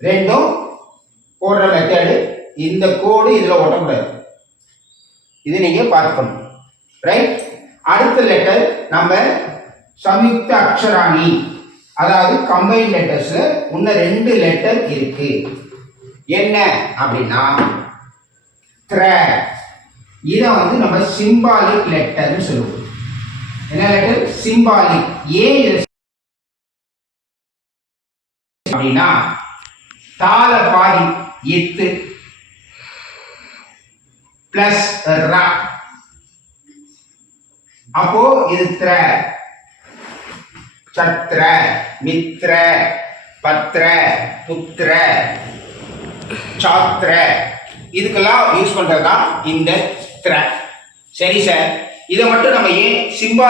ரெண்டும் போடுற மெத்தடு. இந்த கோடு இதுல ஒட்டக்கூடாது, இது நீங்க பார்த்துக்கணும். ரைட். அடுத்த லெட்டர் நம்ம சம்யுக்த அக்ஷராணி, அதாவது கம்பைன் லெட்டர்ஸ்ல இன்னும் 2 லெட்டர் இருக்கு. என்ன அப்படின்னா த்ர. இதை வந்து நம்ம சிம்பாலிக் லெட்டர்னு சொல்லுவோம். என்ன லெட்டர்? சிம்பாலிக். ஏன் அப்படின்னா தாள பாதி இத்து பிளஸ் ர, அப்போ இது த்ர. சத்ர, மித்ர, பத்ர, புத்ர, சாத்ர, இதுக்கெல்லாம் யூஸ் பண்றதுதான் இந்த த்ர. சரி சார், இதை மட்டும் நம்ம ஏன் சிம்பா